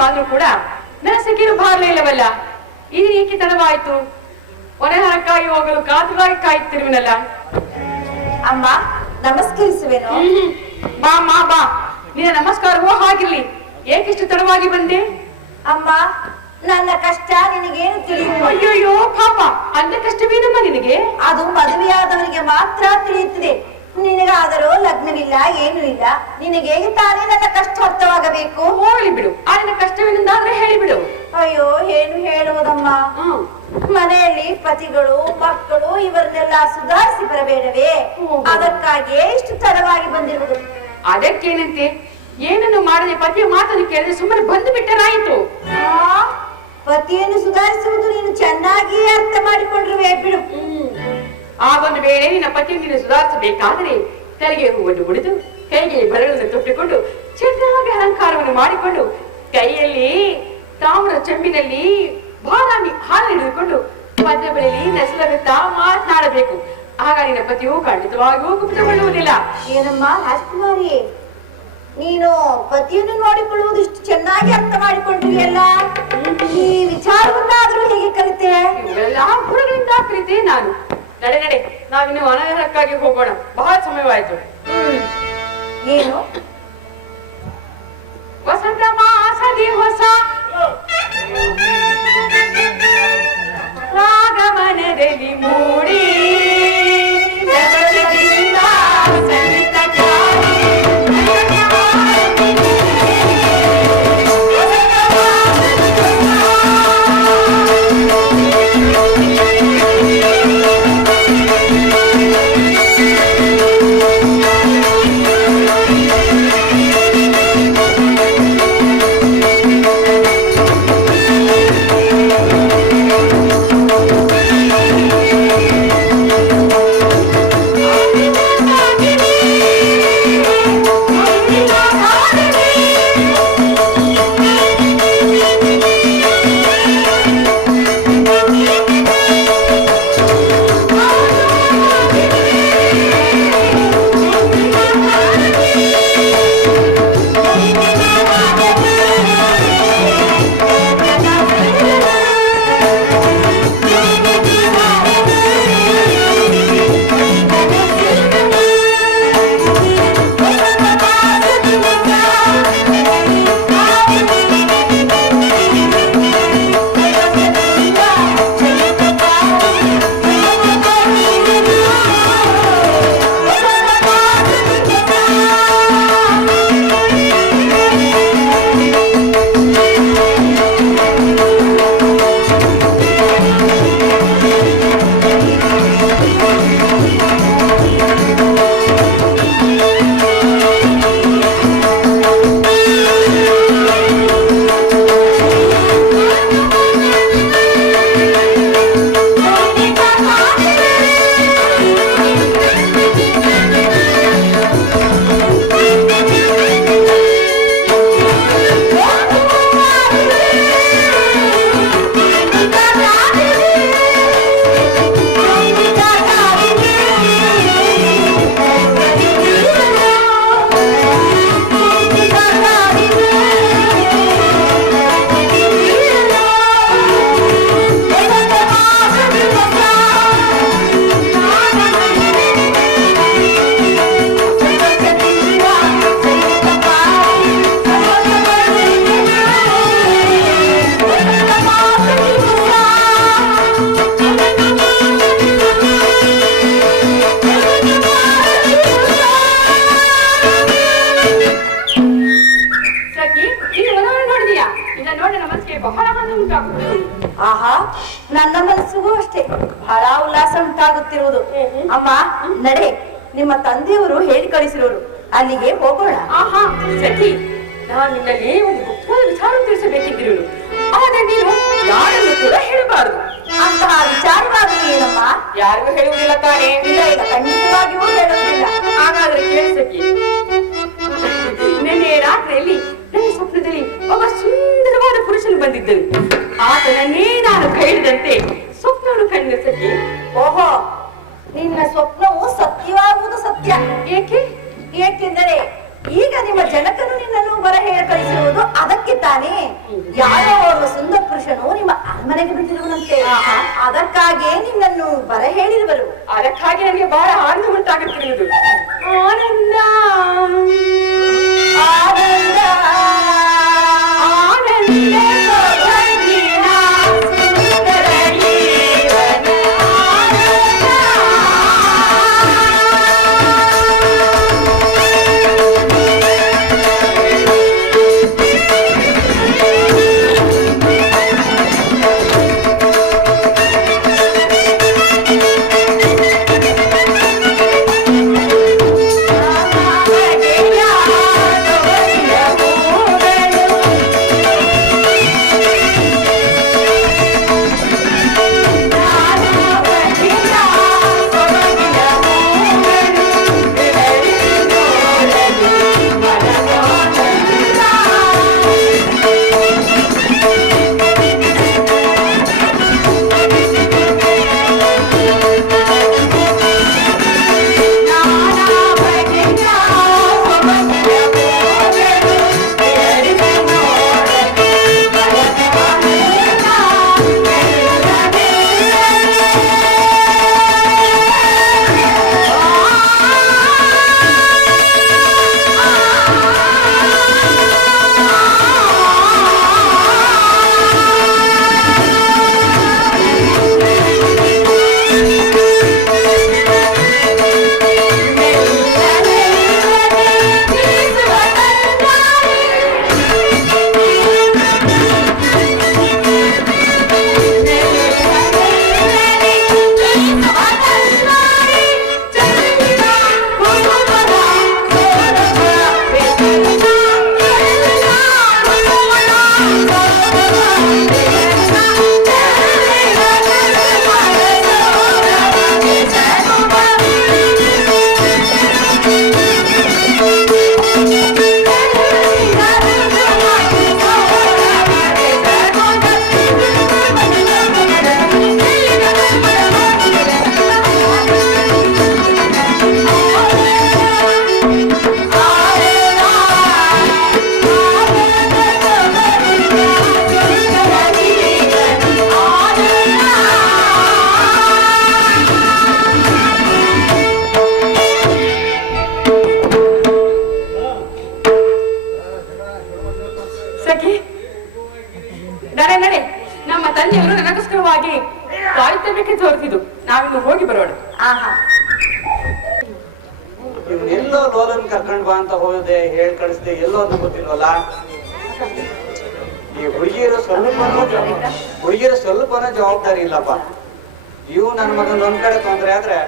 ಸಮಯವಾದ್ರೂ ಕೂಡ ನನ್ನ ಸಖಿಯರು ಬಾರಲೇ ಇಲ್ಲವಲ್ಲ. ಇದು ಏಕೆ ತಡವಾಯ್ತು? ಹೊರಹರಕ್ಕಾಗಿ ಹೋಗಲು ಕಾತುರಾಗಿ ಕಾಯುತ್ತಿರುವನಲ್ಲ. ಅಮ್ಮ ನಮಸ್ಕರಿಸುವೆನು. ಬಾ ಮಾ ಬಾ, ನಿನ್ನ ನಮಸ್ಕಾರವೋ ಹಾಗಿರ್ಲಿ. ಏಕೆಷ್ಟು ತಡವಾಗಿ ಬಂದೆ? ಅಮ್ಮ ನನ್ನ ಕಷ್ಟ ನಿನಗೇನು ತಿಳಿಯುವುದು? ಅಯ್ಯೋಯ್ಯೋ ಪಾಪ, ಅಂದ ಕಷ್ಟವೇನಮ್ಮ ನಿನಗೆ? ಅದು ಮದುವೆಯಾದವರಿಗೆ ಮಾತ್ರ ತಿಳಿಯುತ್ತದೆ. ನಿನಗಾದರೂ ಲಗ್ನವಿಲ್ಲ, ಏನೂ ಇಲ್ಲ. ನಿನಗೆ ತಾನೇ ನನ್ನ ಕಷ್ಟ ಅರ್ಥವಾಗಬೇಕು. ಹೋಗಲಿ ಬಿಡು, ಆ ನಿನ್ನ ಕಷ್ಟವೇನೆಂದಾದ್ರೆ ಹೇಳಿಬಿಡು. ಅಯ್ಯೋ ಏನು ಹೇಳುವುದಮ್ಮ, ಮನೆಯಲ್ಲಿ ಪತಿಗಳು ಮಕ್ಕಳು ಇವರನ್ನೆಲ್ಲ ಸುಧಾರಿಸಿ ಬರಬೇಡವೇ? ಅದಕ್ಕಾಗಿಯೇ ಇಷ್ಟು ತಡವಾಗಿ ಬಂದಿರುವುದು. ಅದಕ್ಕೇನಂತೆ? ಏನನ್ನು ಮಾಡದೆ ಪತಿಯ ಮಾತನ್ನು ಕೇಳಿದ್ರೆ ಸುಮ್ಮನೆ ಬಂದು ಬಿಟ್ಟರಾಯಿತು. ಪತಿಯನ್ನು ಸುಧಾರಿಸುವುದು ನೀನು ಚೆನ್ನಾಗಿಯೇ ಅರ್ಥ ಮಾಡಿಕೊಂಡಿರುವೆ ಬಿಡು. ಆಗೊಂದು ವೇಳೆ ನಿನ್ನ ಪತಿಯನ್ನು ನೀನು ಸುಧಾರಿಸಬೇಕಾದರೆ ತಲೆಗೆ ಹೂವನ್ನು ಮುಡಿದು ಕೈಗೆ ಬರಗಳನ್ನು ತೊಟ್ಟುಕೊಂಡು ಚೆನ್ನಾಗಿ ಅಲಂಕಾರವನ್ನು ಮಾಡಿಕೊಂಡು ಕೈಯಲ್ಲಿ ತಾಮ್ರ ಚೆಂಬಿನಲ್ಲಿ ಬಾದಾಮಿ ಹಾಲು ಹಿಡಿದುಕೊಂಡು ಪದ್ಯ ಬಳಿಯಲ್ಲಿ ನಸುತ್ತಾ ಮಾತನಾಡಬೇಕು. ಆಗ ನಿನ್ನ ಪತಿಯು ಖಂಡಿತವಾಗಿಯೂ ಕುಪಿತಗೊಳ್ಳುವುದಿಲ್ಲ. ಏನಮ್ಮ ರಾಜಕುಮಾರಿ, ನೀನು ಪತಿಯನ್ನು ನೋಡಿಕೊಳ್ಳುವುದು ಇಷ್ಟು ಚೆನ್ನಾಗಿ ಅರ್ಥ ಮಾಡಿಕೊಂಡಿಯಲ್ಲ, ಈ ವಿಚಾರವನ್ನಾದ್ರೂ ಹೇಗೆ ಕಲಿತೆ? ಇವೆಲ್ಲ ಗುರುಗಳಿಂದ ಕಲಿತೆ ನಾನು. ನಡೆ ನಡೆ, ನಾವಿನ್ನು ಅನಗರಕ್ಕಾಗಿ ಹೋಗೋಣ, ಬಹಳ ಸಮಯವಾಯ್ತು. ಏನು ವಸಂತ ಮಾಸದಿ ಹೊಸ ರಾಗಮನದಲ್ಲಿ ಮೂಡಿ ಆಹಾ, ನನ್ನ ಮನಸ್ಸಿಗೂ ಅಷ್ಟೇ ಬಹಳ ಉಲ್ಲಾಸ ಉಂಟಾಗುತ್ತಿರುವುದು. ಅಮ್ಮ ನಡೆ, ನಿಮ್ಮ ತಂದೆಯವರು ಹೇಳಿ ಕಳಿಸಿರೋರು, ಅಲ್ಲಿಗೆ ಹೋಗೋಣ. ಆಹಾ ಸಖಿ, ನಾನು ನಿನ್ನಲ್ಲಿ ಒಂದು ಗುಪ್ತವಾದ ವಿಚಾರ ತಿಳಿಸಬೇಕಿದ್ದಿರುವುದು, ಆದ್ರೆ ನೀನು ಯಾರನ್ನು ಕೂಡ ಹೇಳಬಾರದು. ಅಂತಹ ವಿಚಾರವಾದರೂ ಏನಮ್ಮ? ಯಾರಿಗೂ ಹೇಳುವುದಿಲ್ಲ ತಾನೇ? ಇಲ್ಲ ಇಲ್ಲ, ಖಂಡಿತವಾಗಿಯೂ ಹೇಳುವುದಿಲ್ಲ. ಹಾಗಾದ್ರೆ ಕೇಳಿ ಸಖಿ, ನಿನ್ನೆ ರಾತ್ರಿಯಲ್ಲಿ ನನ್ನ ಸ್ವಪ್ನದಲ್ಲಿ ಒಬ್ಬ ಸುಂದರವಾದ ಪುರುಷನು ಬಂದಿದ್ದನು. ಆತನನ್ನೇ ನಾನು ಕೈದಂತೆ ಸ್ವಪ್ನವನ್ನು ಕಂಡ ಸಖಿ. ಓಹೋ, ನಿನ್ನ ಸ್ವಪ್ನವು ಸತ್ಯವಾಗುವುದು ಸತ್ಯ. ಏಕೆ? ಏಕೆಂದರೆ ಈಗ ನಿಮ್ಮ ಜನಕನು ನಿನ್ನನ್ನು ಬರ ಹೇಳ ಕಳಿಸಿರುವುದು ಅದಕ್ಕೆ ತಾನೇ. ಅದಕ್ಕಾಗಿಯೇ ನಿನ್ನನ್ನು ಬರ ಹೇಳಿರುವರು. ಅದಕ್ಕಾಗಿ ನನಗೆ ಬಹಳ ಆನಂದ ಉಂಟಾಗುತ್ತಿರುವುದು. ಆನಂದ ಆನಂದ ಆನಂದ ಸೊಬಗಿನ ಸುಂದರ ಜೀವನ ಸಖಿ, ನಡೆ ನಡೆ. ನಮ್ಮ ತಂದೆಯವರು ನನಗೋಸ್ಕರವಾಗಿ ಕಾಯುತ್ತಬೇಕೆ ತೋರ್ತಿದ್ದು. ನಾವಿನ್ನು ಹೋಗಿ ಬರೋಣ. ಆಹಾ, ಎಲ್ಲೋ ಲೋಲನ್ ಕರ್ಕೊಂಡ್ ಬಾ ಅಂತ ಹೋದೆ, ಹೇಳ್ ಕಳಿಸ್ದೆ, ಎಲ್ಲೋ ಅಂತ ಗೊತ್ತಿಲ್ವಲ್ಲ. ಈ ಹುಡುಗಿಯರು ಸ್ವಲ್ಪನೂ ಜವಾಬ್ದಾರಿ ಇಲ್ಲಪ್ಪ. ಇವು ನನ್ನ ಮಗನ್ ಒಂದ್ ಕಡೆ ತೊಂದ್ರೆ ಆದ್ರೆ